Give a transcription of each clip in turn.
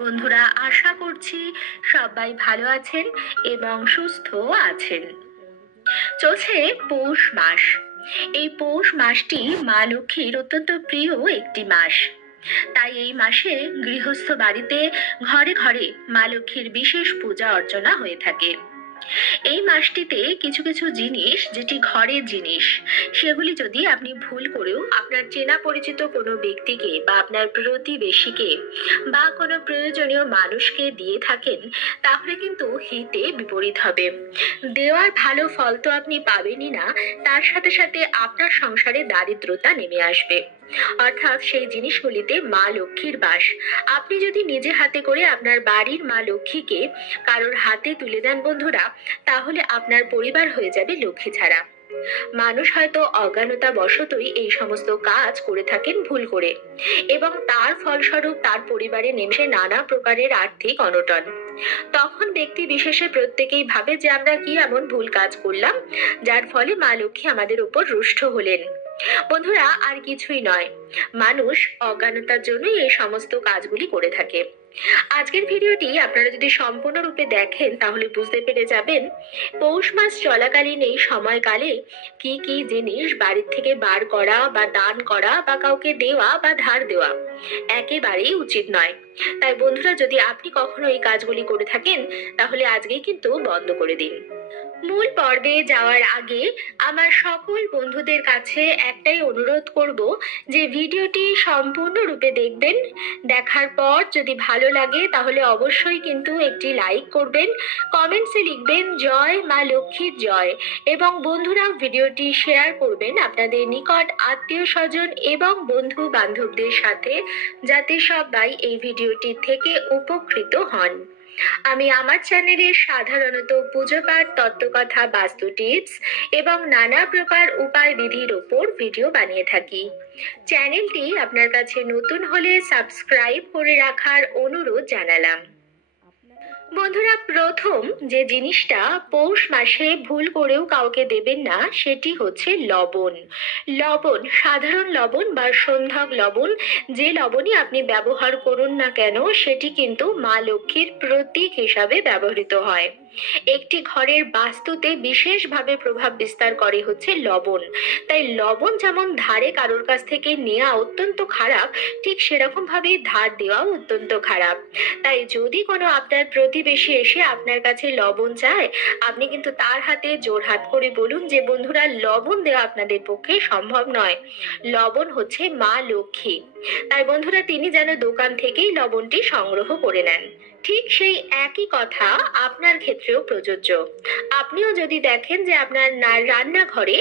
বন্ধুরা, আশা করছি সবাই ভালো আছেন এবং সুস্থ আছেন। চলছে পৌষ মাস। এই পৌষ মাসটি মা লক্ষ্মীর অত্যন্ত প্রিয় একটি মাস। তাই এই মাসে গৃহস্থ বাড়িতে ঘরে ঘরে মা লক্ষ্মীর বিশেষ পূজা অর্চনা হয়ে থাকে। এই মাসটিতে কিছু কিছু জিনিস যেটি ঘরের জিনিস, সেগুলি যদি আপনি ভুল করেও আপনার চেনা পরিচিত কোনো ব্যক্তিকে বা আপনার প্রতিবেশীকে বা কোনো প্রয়োজনীয় মানুষকে দিয়ে থাকেন, তাহলে কিন্তু হিতে বিপরীত হবে। দেওয়ার ভালো ফল তো আপনি পাবেনই না, তার সাথে সাথে আপনার সংসারে দারিদ্রতা নেমে আসবে। অর্থাৎ সেই জিনিসগুলিতে মা লক্ষ্মীর বাস। আপনি যদি নিজে হাতে করে আপনার বাড়ির মা লক্ষ্মীকে কারোর হাতে তুলে দেন বন্ধুরা, তাহলে আপনার পরিবার হয়ে যাবে লক্ষ্মী ছাড়া। মানুষ হয়তো অজ্ঞানতা বশতই এই সমস্ত কাজ করে থাকেন ভুল করে, এবং তার ফলস্বরূপ তার পরিবারে নেমে নানা প্রকারের আর্থিক অনটন। তখন ব্যক্তি বিশেষে প্রত্যেকেই ভাবে যে আমরা কি এমন ভুল কাজ করলাম যার ফলে মা লক্ষ্মী আমাদের উপর রুষ্ট হলেন। বন্ধুরা, আর কিছুই নয়, মানুষ অজ্ঞানতার জন্যই এই সমস্ত কাজগুলি করে থাকে। আজকের ভিডিওটি আপনারা যদি সম্পূর্ণরূপে দেখেন তাহলে বুঝতে পেরে যাবেন পৌষ মাস চলাকালীন এই সময়কালে কি কি জিনিস বাড়ির থেকে বার করা বা দান করা বা কাউকে দেওয়া বা ধার দেওয়া একেবারেই উচিত নয়। তাই বন্ধুরা, যদি আপনি কখনো এই কাজগুলি করে থাকেন তাহলে আজকেই কিন্তু বন্ধ করে দিন। মূল পর্বে যাওয়ার আগে আমার সকল বন্ধুদের কাছে একটাই অনুরোধ করব যে ভিডিওটি সম্পূর্ণরূপে দেখবেন। দেখার পর যদি ভালো লাগে তাহলে অবশ্যই কিন্তু একটি লাইক করবেন, কমেন্টসে লিখবেন জয় মা লক্ষ্মীর জয়, এবং বন্ধুরাও ভিডিওটি শেয়ার করবেন আপনাদের নিকট আত্মীয় স্বজন এবং বন্ধু বান্ধবদের সাথে, যাতে সবাই এই ভিডিওটি থেকে উপকৃত হন। আমি আমার চ্যানেলে সাধারণত পুজো পাঠ, তত্ত্বকথা, বাস্তু টিপস এবং নানা প্রকার উপায় বিধির ওপর ভিডিও বানিয়ে থাকি। চ্যানেলটি আপনার কাছে নতুন হলে সাবস্ক্রাইব করে রাখার অনুরোধ জানালাম। বন্ধুরা, প্রথম যে জিনিসটা পৌষ মাসে ভুল করেও কাউকে দেবেন না সেটি হচ্ছে লবণ। লবণ, সাধারণ লবণ বা সন্ধ্যক লবণ, যে লবণই আপনি ব্যবহার করুন না কেন, সেটি কিন্তু মা লক্ষ্মীর প্রতীক হিসাবে ব্যবহৃত হয়। একটি ঘরের বাস্তুতে বিশেষভাবে প্রভাব বিস্তার করে হচ্ছে লবণ। তাই লবণ যেমন ধারে কারোর কাছ থেকে নেওয়া অত্যন্ত খারাপ, ঠিক সেরকম ভাবে ধার দেওয়াও অত্যন্ত খারাপ। তাই যদি কোনো আপনার প্রতিবেশী এসে আপনার কাছে লবণ চায়, আপনি কিন্তু তার হাতে জোড়হাত করে বলুন যে বন্ধুরা, লবণ দেওয়া আপনাদের পক্ষে সম্ভব নয়। লবণ হচ্ছে মা লক্ষ্মী, তাই বন্ধুরা তিনি যেন দোকান থেকেই লবণটি সংগ্রহ করে নেন। ঠিক সেই একই কথা আপনার ক্ষেত্রেও প্রযোজ্য। আপনিও যদি দেখেন যে আপনার রান্নাঘরে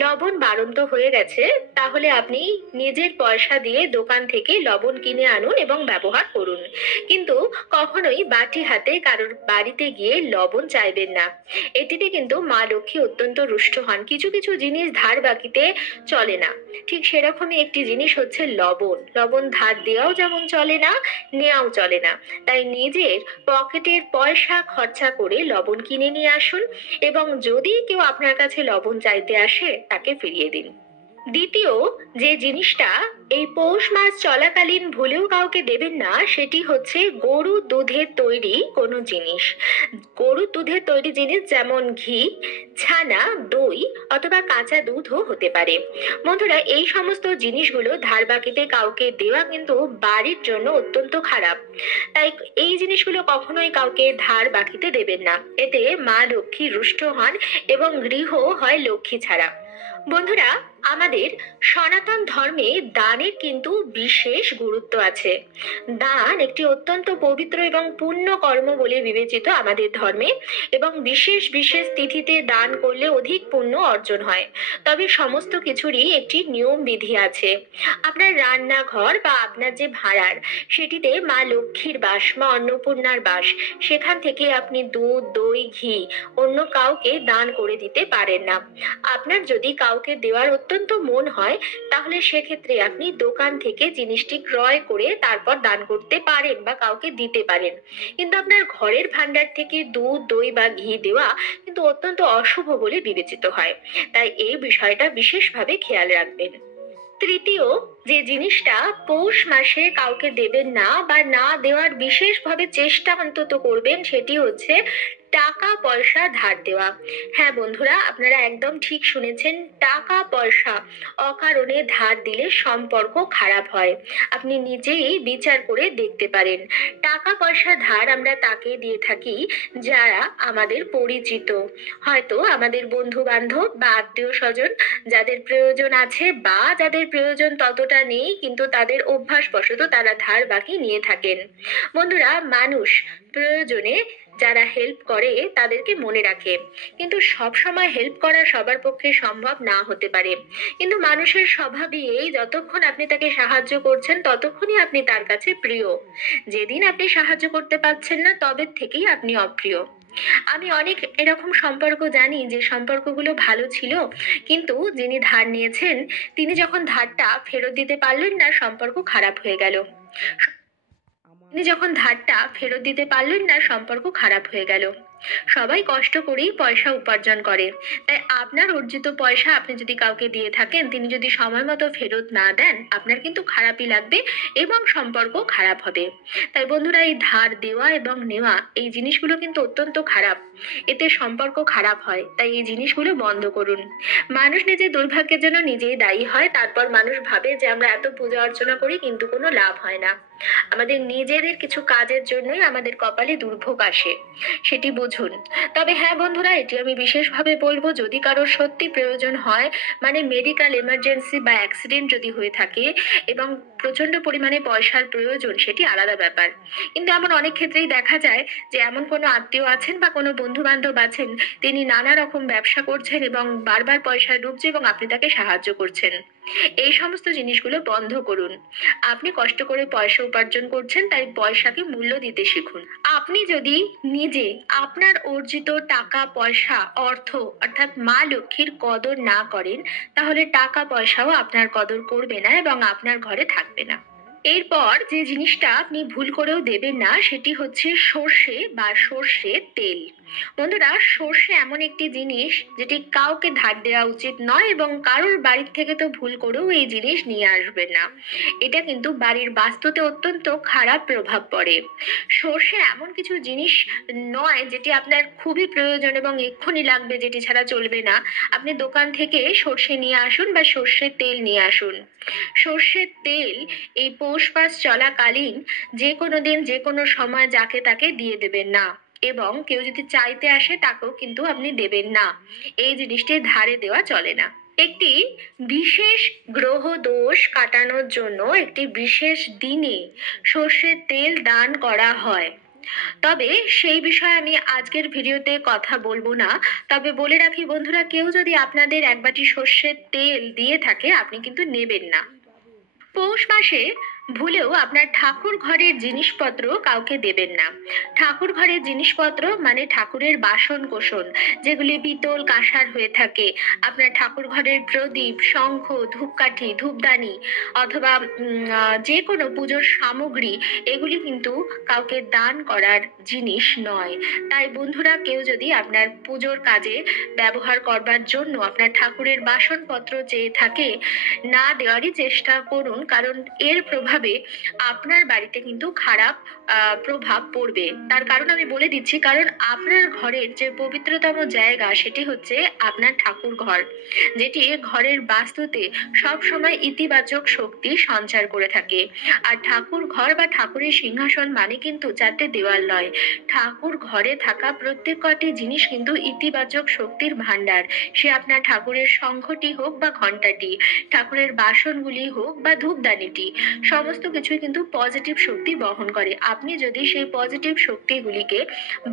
লবণ বাড়ন্ত হয়ে গেছে, তাহলে আপনি নিজের পয়সা দিয়ে দোকান থেকে লবণ কিনে আনুন এবং ব্যবহার করুন। কিন্তু কখনোই বাটি হাতে কারোর বাড়িতে গিয়ে লবণ চাইবেন না। এটিতে কিন্তু মা লক্ষ্মী অত্যন্ত রুষ্ট হন। কিছু কিছু জিনিস ধার বাকিতে চলে না, ঠিক সেরকমই একটি জিনিস হচ্ছে লবণ। লবণ ধার দেওয়াও যেমন চলে না, নেওয়াও চলে না। তাই নিজের পকেটের পয়সা খরচা করে লবণ কিনে নিয়ে আসুন, এবং যদি কেউ আপনার কাছে লবণ চাইতে আসে তাকে ফিরিয়ে দিন। দ্বিতীয় যে জিনিসটা এই পৌষ মাস চলাকালীন ভুলেও কাউকে দেবেন না সেটি হচ্ছে গরু দুধের তৈরি কোনো জিনিস। গরুর দুধের তৈরি জিনিস যেমন ঘি, ছানা, দই অথবা কাঁচা দুধও হতে পারে। বন্ধুরা, এই সমস্ত জিনিসগুলো ধার বাকিতে কাউকে দেওয়া কিন্তু বাড়ির জন্য অত্যন্ত খারাপ। তাই এই জিনিসগুলো কখনোই কাউকে ধার বাকিতে দেবেন না। এতে মা লক্ষ্মী রুষ্ট হন এবং গৃহ হয় লক্ষ্মী ছাড়া। বন্ধুরা, আমাদের সনাতন ধর্মে দানের কিন্তু বিশেষ গুরুত্ব আছে। দান একটি অত্যন্ত পবিত্র এবং পুণ্য কর্ম বলে বিবেচিত আমাদের ধর্মে, এবং বিশেষ বিশেষ তিথিতে দান করলে অধিক পুণ্য অর্জন হয়। তবে সমস্ত কিছুরই একটি নিয়ম বিধি আছে। আপনার রান্নাঘর বা আপনার যে ভাড়ার, সেটিতে মা লক্ষ্মীর বাস, মা অন্নপূর্ণার বাস। সেখান থেকে আপনি দুধ, দই, ঘি অন্য কাউকে দান করে দিতে পারেন না। আপনার যদি কাউকে দেওয়ার অত্যন্ত মন হয়, তাহলে সেক্ষেত্রে আপনি দোকান থেকে জিনিসটি ক্রয় করে তারপর দান করতে পারেন বা কাউকে দিতে পারেন। কিন্তু আপনার ঘরের ভান্ডার থেকে দুধ, দই বা ঘি দেওয়া কিন্তু অত্যন্ত অশুভ বলে বিবেচিত হয়। তাই এই বিষয়টা বিশেষভাবে খেয়াল রাখবেন। তৃতীয় যে জিনিসটা পৌষ মাসে কাউকে দেবেন না বা না দেওয়ার বিশেষভাবে চেষ্টা অন্তত করবেন, সেটি হচ্ছে টাকা পয়সা ধার দেওয়া। হ্যাঁ বন্ধুরা, আপনারা একদম ঠিক শুনেছেন, টাকা পয়সা অকারণে ধার দিলে সম্পর্ক খারাপ হয়। আপনি নিজেই বিচার করে দেখতে পারেন। টাকা পয়সা ধার আমরা তাকে দিয়ে থাকি যারা আমাদের পরিচিত, হয়তো আমাদের বন্ধু বান্ধব বা আত্মীয় স্বজন, যাদের প্রয়োজন আছে বা যাদের প্রয়োজন ততটা নেই কিন্তু তাদের অভ্যাসবশত তারা ধার বাকি নিয়ে থাকেন। বন্ধুরা, মানুষ প্রয়োজনে যারা হেল্প করে তাদেরকে মনে রাখে, কিন্তু সব সময় হেল্প করা সবার পক্ষে সম্ভব না হতে পারে। কিন্তু মানুষের স্বভাবই এই, যতক্ষণ আপনি তাকে সাহায্য করছেন ততক্ষণই আপনি তার কাছে প্রিয়। যেদিন আপনি সাহায্য করতে পারছেন না তবে থেকেই আপনি অপ্রিয়। আমি অনেক এরকম সম্পর্ক জানি যে সম্পর্কগুলো ভালো ছিল, কিন্তু যিনি ধার নিয়েছেন তিনি যখন ধারটা ফেরত দিতে পারলেন না সম্পর্ক খারাপ হয়ে গেল। তিনি যখন ধারটা ফেরত দিতে পারলেন না সম্পর্ক খারাপ হয়ে গেল। সবাই কষ্ট করেই পয়সা উপার্জন করে, তাই আপনার অর্জিত পয়সা আপনি যদি কাউকে দিয়ে থাকেন, তিনি যদি সময় মতো ফেরত না দেন, আপনার কিন্তু খারাপই লাগবে এবং সম্পর্ক খারাপ হবে। তাই বন্ধুরা, এই ধার দেওয়া এবং নেওয়া এই জিনিসগুলো কিন্তু অত্যন্ত খারাপ, এতে সম্পর্ক খারাপ হয়। তাই এই জিনিসগুলো বন্ধ করুন। মানুষ নিজের দুর্ভাগ্যের জন্য নিজেই দায়ী হয়, তারপর মানুষ ভাবে যে আমরা এত পূজা অর্চনা করি কিন্তু কোনো লাভ হয় না। আমাদের নিজেদের কিছু কাজের জন্যই আমাদের কপালে দুর্ভোগ আসে, সেটি বুঝুন। তবে হ্যাঁ বন্ধুরা, এটি আমি বিশেষভাবে বলবো, যদি কারোর সত্যি প্রয়োজন হয়, মানে মেডিকেল এমার্জেন্সি বা অ্যাক্সিডেন্ট যদি হয়ে থাকে এবং প্রচন্ড পরিমাণে পয়সার প্রয়োজন, সেটি আলাদা ব্যাপার। কিন্তু এমন অনেক ক্ষেত্রেই দেখা যায় যে এমন কোনো আত্মীয় আছেন বা কোনো বন্ধু বান্ধব আছেন, তিনি নানা রকম ব্যবসা করছেন এবং বারবার পয়সা ডুবছে এবং আপনি তাকে সাহায্য করছেন। এই সমস্ত জিনিসগুলো বন্ধ করুন। আপনি কষ্ট করে পয়সা উপার্জন করছেন, তাই পয়সাকে মূল্য দিতে শিখুন। আপনি যদি নিজে আপনার অর্জিত টাকা পয়সা অর্থ অর্থাৎ মা লক্ষ্মীর কদর না করেন, তাহলে টাকা পয়সাও আপনার কদর করবে না এবং আপনার ঘরে থাকবে না। এরপর যে জিনিসটা আপনি ভুল করেও দেবেন না সেটি হচ্ছে সর্ষে বা সর্ষের তেল। বন্ধুরা, সর্ষে এমন একটি জিনিস যেটি কাউকে ধার দেওয়া উচিত নয় এবং কারোর বাড়ির থেকে তো ভুল করেও এই জিনিস নিয়ে আসবেন না। এটা কিন্তু বাড়ির বাস্তুতে অত্যন্ত খারাপ প্রভাব পড়ে। সর্ষে এমন কিছু জিনিস নয় যেটি আপনার খুবই প্রয়োজন এবং এক্ষুনি লাগবে, যেটি ছাড়া চলবে না। আপনি দোকান থেকে সর্ষে নিয়ে আসুন বা সর্ষের তেল নিয়ে আসুন। সর্ষের তেল এই পৌষ মাস চলাকালীন যে কোনো দিন যে কোনো সময় যাকে তাকে দিয়ে দেবেন না, এবং কেউ যদি চাইতে আসে তাকেও কিন্তু আপনি দেবেন না। এই জিনিসটি ধারে দেওয়া চলে না। একটি বিশেষ গ্রহ দোষ কাটানোর জন্য একটি বিশেষ দিনে সর্ষের তেল দান করা হয়। তবে সেই বিষয়ে আমি আজকের ভিডিওতে কথা বলবো না। তবে বলে রাখি বন্ধুরা, কেউ যদি আপনাদের এক বাটি সর্ষের তেল দিয়ে থাকে, আপনি কিন্তু নেবেন না। পৌষ মাসে ভুলেও আপনার ঠাকুর ঘরের জিনিসপত্র কাউকে দেবেন না। ঠাকুর ঘরের জিনিসপত্র মানে ঠাকুরের বাসন কোসন, যেগুলি পিতল কাঁসার হয়ে থাকে, আপনার ঠাকুর ঘরের প্রদীপ, শঙ্খ, ধূপকাঠি, ধূপদানি অথবা যে কোনো পুজোর সামগ্রী, এগুলি কিন্তু কাউকে দান করার জিনিস নয়। তাই বন্ধুরা, কেউ যদি আপনার পুজোর কাজে ব্যবহার করবার জন্য আপনার ঠাকুরের বাসনপত্র চেয়ে থাকে, না দেওয়ারই চেষ্টা করুন, কারণ এর প্রভাবে আপনার বাড়িতে কিন্তু খারাপ প্রভাব পড়বে। তার কারণ আমি বলে দিচ্ছি, কারণ আপনার ঘরের যে পবিত্রতম জায়গা সেটি হচ্ছে আপনার ঠাকুর ঘর, যেটি ঘরের বাস্তুতে সব সময় ইতিবাচক শক্তি সঞ্চার করে থাকে। আর ঠাকুর ঘর বা ঠাকুরের সিংহাসন মানে কিন্তু চারটে দেওয়াল নয়। ঠাকুর ঘরে থাকা প্রত্যেক কটি জিনিস কিন্তু ইতিবাচক শক্তির ভান্ডার। সে আপনার ঠাকুরের শঙ্খটি হোক বা ঘণ্টাটি, ঠাকুরের বাসনগুলি হোক বা ধূপদানিটি, সমস্ত কিছুই কিন্তু পজিটিভ শক্তি বহন করে। আপনি যদি সেই পজিটিভ শক্তিগুলিকে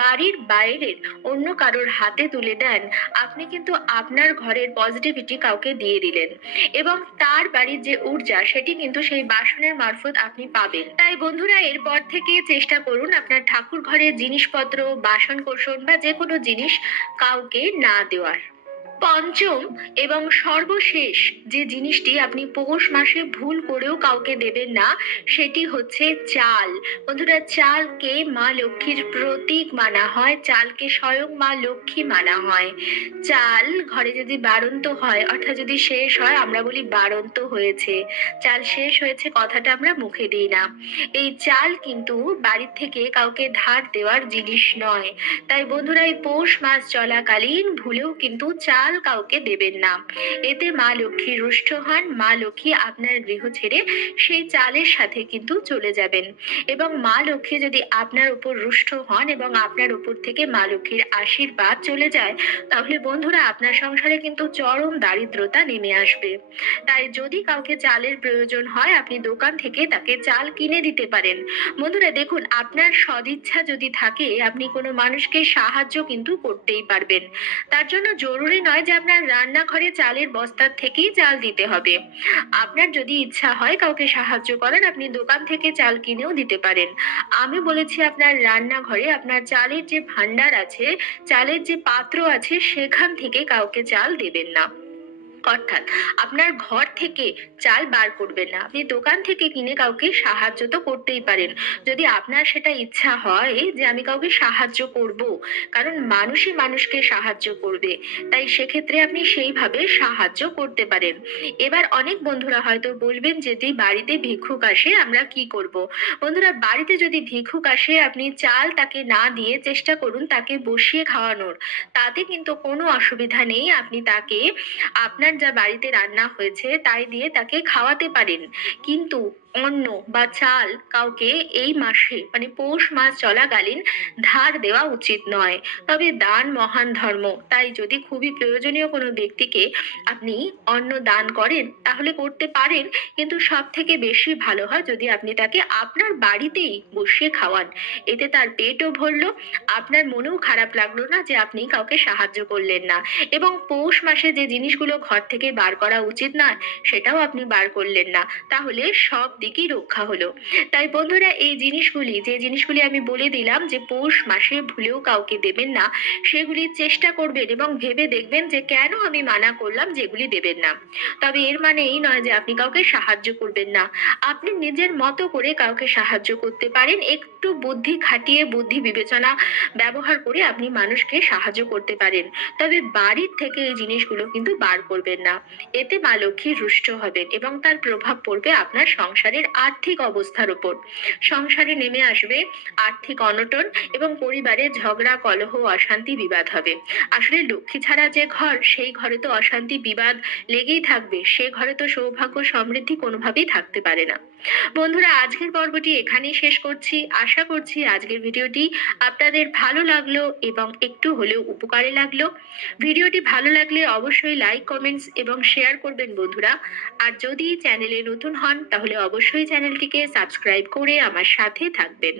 বাড়ির বাইরের অন্য কারোর হাতে তুলে দেন, আপনি কিন্তু আপনার ঘরের পজিটিভিটি কাউকে দিয়ে দিলেন এবং তার বাড়ির যে ঊর্জা সেটি কিন্তু সেই বাসনের মারফত আপনি পাবেন। তাই বন্ধুরা, এরপর থেকে চেষ্টা করুন আপনার ঠাকুর ঘরের জিনিসপত্র, বাসন কোসন বা যে কোনো জিনিস কাউকে না দেওয়ার। পঞ্চম এবং সর্বশেষ যে জিনিসটি আপনি পৌষ মাসে ভুল করেও কাউকে দেবেন না, সেটি হচ্ছে চাল। বন্ধুরা, চালকে মা লক্ষ্মীর প্রতীক মানা হয়, চালকে স্বয়ং মা লক্ষ্মী মানা হয়। চাল ঘরে যদি বাড়ন্ত হয়, অর্থাৎ যদি শেষ হয়, আমরা বলি বাড়ন্ত হয়েছে, চাল শেষ হয়েছে কথাটা আমরা মুখে দিই না। এই চাল কিন্তু বাড়ির থেকে কাউকে ধার দেওয়ার জিনিস নয়। তাই বন্ধুরা, এই পৌষ মাস চলাকালীন ভুলেও কিন্তু চাল কাউকে দেবেন না। এতে মা লক্ষ্মী রুষ্ট হন, মা লক্ষ্মী আপনার গৃহ ছেড়ে সেই চালের সাথে কিন্তু চলে যাবেন। এবং মা লক্ষ্মী যদি আপনার উপর রুষ্ট হন এবং আপনার উপর থেকে মা লক্ষ্মীর আশীর্বাদ চলে যায়, তাহলে বন্ধুরা আপনার সংসারে কিন্তু চরম দারিদ্রতা নেমে আসবে। তাই যদি কাউকে চালের প্রয়োজন হয়, আপনি দোকান থেকে তাকে চাল কিনে দিতে পারেন। বন্ধুরা দেখুন, আপনার সদিচ্ছা যদি থাকে, আপনি কোনো মানুষকে সাহায্য কিন্তু করতেই পারবেন। তার জন্য জরুরি নয় যে আপনার রান্নাঘরে চালের বস্তার থেকেই চাল দিতে হবে। আপনার যদি ইচ্ছা হয় কাউকে সাহায্য করার, আপনি দোকান থেকে চাল কিনেও দিতে পারেন। আমি বলেছি আপনার রান্নাঘরে আপনার চালের যে ভান্ডার আছে, চালের যে পাত্র আছে, সেখান থেকে কাউকে চাল দেবেন না। অর্থাৎ আপনার ঘর থেকে চাল বার করবেন না, আপনি দোকান থেকে কিনে কাউকে সাহায্য তো করতেই পারেন। যদি আপনার সেটা ইচ্ছা হয় যে আমি কাউকে সাহায্য করব, কারণ মানুষই মানুষকে সাহায্য করবে, তাই সেক্ষেত্রে আপনি সেইভাবে সাহায্য করতে পারেন। এবার অনেক বন্ধুরা হয়তো বলবেন, যদি বাড়িতে ভিক্ষুক আসে আমরা কি করব? বন্ধুরা, বাড়িতে যদি ভিক্ষুক আসে, আপনি চাল তাকে না দিয়ে চেষ্টা করুন তাকে বসিয়ে খাওয়ানোর। তাতে কিন্তু কোনো অসুবিধা নেই, আপনি তাকে আপনার যা বাড়িতে রান্না হয়েছে তাই দিয়ে তাকে খাওয়াতে পারেন। কিন্তু অন্ন বা চাল কাউকে এই মাসে, মানে পৌষ মাস চলাকালীন ধার দেওয়া উচিত নয়। তবে দান মহান ধর্ম, তাই যদি খুবই প্রয়োজনীয় কোনো ব্যক্তিকে আপনি অন্ন দান করেন তাহলে করতে পারেন, কিন্তু সব থেকে বেশি ভালো হয় যদি আপনি তাকে আপনার বাড়িতেই বসিয়ে খাওয়ান। এতে তার পেটও ভরলো, আপনার মনেও খারাপ লাগলো না যে আপনি কাউকে সাহায্য করলেন না, এবং পৌষ মাসে যে জিনিসগুলো ঘর থেকে বার করা উচিত নয় সেটাও আপনি বার করলেন না, তাহলে সব দিকই রক্ষা হলো। তাই বন্ধুরা, এই জিনিসগুলি, যে জিনিসগুলি আমি বলে দিলাম যে পৌষ মাসে ভুলেও কাউকে দেবেন না, সেগুলি চেষ্টা করবেন এবং ভেবে দেখবেন যে কেন আমি মানা করলাম যেগুলি দেবেন না। তবে এর মানে এই নয় যে আপনি কাউকে সাহায্য করবেন না। আপনি নিজের মতো করে কাউকে সাহায্য করতে পারেন, একটু বুদ্ধি খাটিয়ে, বুদ্ধি বিবেচনা ব্যবহার করে আপনি মানুষকে সাহায্য করতে পারেন। তবে বাড়ির থেকে এই জিনিসগুলো কিন্তু বার করবেন না, এতে মা লক্ষ্মী রুষ্ট হবেন এবং তার প্রভাব পড়বে আপনার সংসারের আর্থিক অবস্থার উপর। সংসারে নেমে আসবে আর্থিক অনটন এবং পরিবারে ঝগড়া, কলহ, অশান্তি, বিবাদ হবে। আসলে লক্ষ্মী ছাড়া যে ঘর, সেই ঘরে তো অশান্তি, বিবাদ লেগেই থাকবে, সে ঘরে তো সৌভাগ্য, সমৃদ্ধি কোনোভাবেই থাকতে পারে না। বন্ধুরা, আজকের পর্বটি এখানেই শেষ করছি। আশা করছি আজকের ভিডিওটি আপনাদের ভালো লাগলো এবং একটু হলেও উপকারে লাগলো। ভিডিওটি ভালো লাগলে অবশ্যই লাইক, কমেন্টস এবং শেয়ার করবেন বন্ধুরা। আর যদি চ্যানেলে নতুন হন তাহলে অবশ্যই চ্যানেলটিকে সাবস্ক্রাইব করে আমার সাথে থাকবেন।